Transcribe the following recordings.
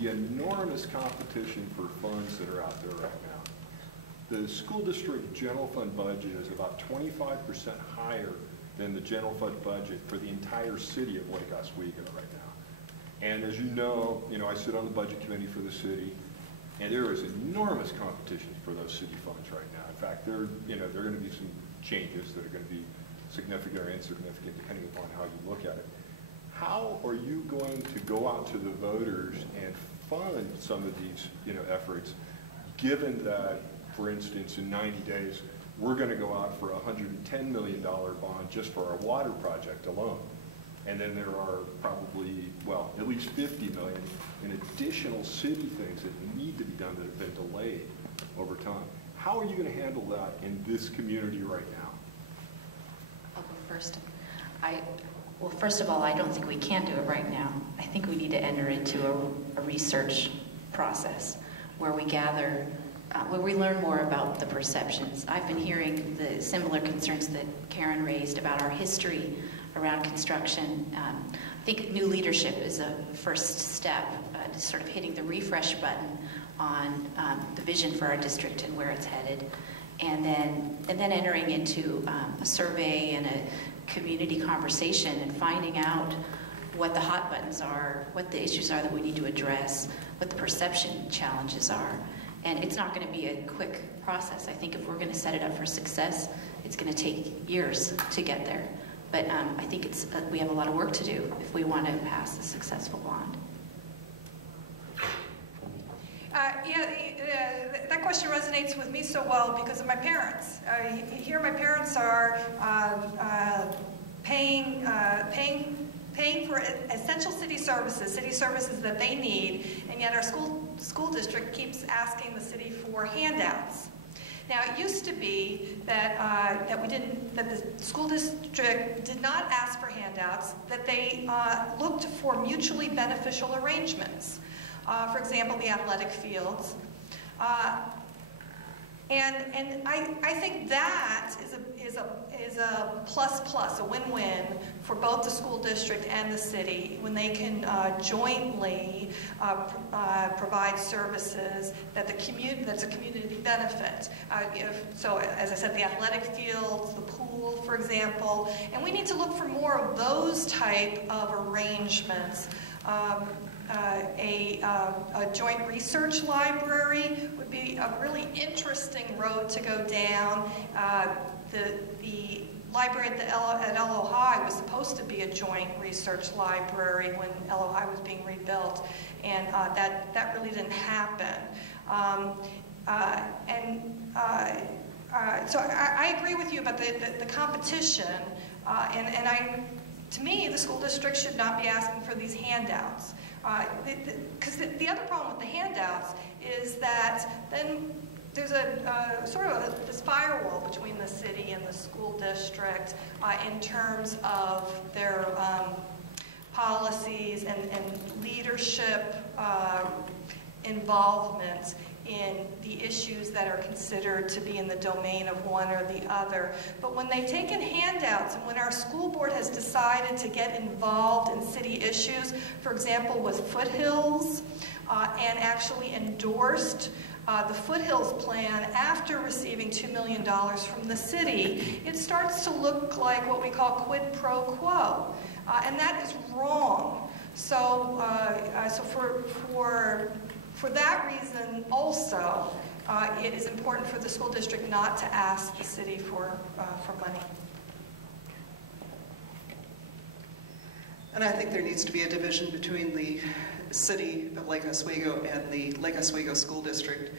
the enormous competition for funds that are out there right now. The school district general fund budget is about 25% higher than the general fund budget for the entire city of Lake Oswego right now. And as you know, I sit on the budget committee for the city, and there is enormous competition for those city funds right now. In fact, there are going to be some changes that are going to be significant or insignificant depending upon how you look at it. How are you going to go out to the voters and fund some of these efforts, given that, for instance, in 90 days, we're going to go out for a $110 million bond just for our water project alone. And then there are probably, well, at least 50 million in additional city things that need to be done that have been delayed over time. How are you going to handle that in this community right now? I'll go first. Well, first of all, I don't think we can do it right now. I think we need to enter into a research process where we gather, where we learn more about the perceptions. I've been hearing the similar concerns that Karen raised about our history around construction. I think new leadership is a first step to sort of hitting the refresh button on the vision for our district and where it's headed, and then entering into a survey and a community conversation and finding out what the hot buttons are, what the issues are that we need to address, what the perception challenges are. And it's not going to be a quick process. I think if we're going to set it up for success, it's going to take years to get there. But I think we have a lot of work to do if we want to pass a successful bond. That question resonates with me so well because of my parents. Here my parents are paying for essential city services that they need, and yet our school district keeps asking the city for handouts. Now, it used to be that the school district did not ask for handouts, that they looked for mutually beneficial arrangements. For example, the athletic fields. And I think that is a plus, a win-win for both the school district and the city when they can jointly provide services that's a community benefit. So, as I said, the athletic fields, the pool, for example, and we need to look for more of those type of arrangements. A joint research library would be a really interesting road to go down. The library at LO High was supposed to be a joint research library when LO High was being rebuilt, and that really didn't happen. So I agree with you about the competition, to me, the school district should not be asking for these handouts. Because the other problem with the handouts is that then there's a sort of this firewall between the city and the school district in terms of their policies and leadership involvement in the issues that are considered to be in the domain of one or the other. But when they've taken handouts and when our school board has decided to get involved in city issues, for example, with Foothills, and actually endorsed the Foothills plan after receiving $2 million from the city, it starts to look like what we call quid pro quo. And that is wrong. So, for that reason also, it is important for the school district not to ask the city for money. And I think there needs to be a division between the city of Lake Oswego and the Lake Oswego School District.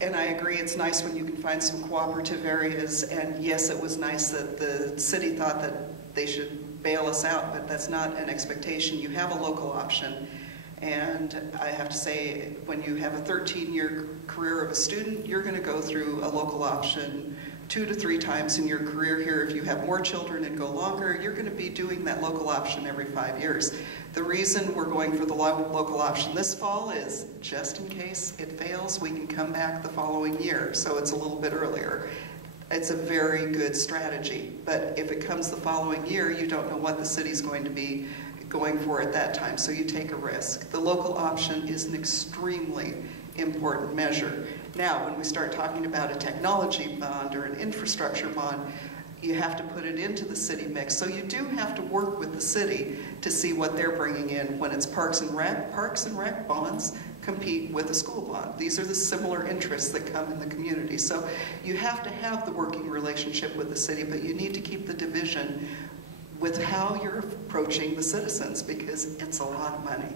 And I agree, it's nice when you can find some cooperative areas, and yes, it was nice that the city thought that they should bail us out, but that's not an expectation. You have a local option. And I have to say, when you have a 13-year career of a student, you're going to go through a local option 2 to 3 times in your career here. If you have more children and go longer, you're going to be doing that local option every 5 years. The reason we're going for the local option this fall is just in case it fails, we can come back the following year. So it's a little bit earlier. It's a very good strategy. But if it comes the following year, you don't know what the city's going to be going for at that time, so you take a risk. The local option is an extremely important measure. Now, when we start talking about a technology bond or an infrastructure bond, you have to put it into the city mix. So you do have to work with the city to see what they're bringing in. When it's Parks and Rec bonds compete with a school bond. These are the similar interests that come in the community. So you have to have the working relationship with the city, but you need to keep the division with how you're approaching the citizens, because it's a lot of money.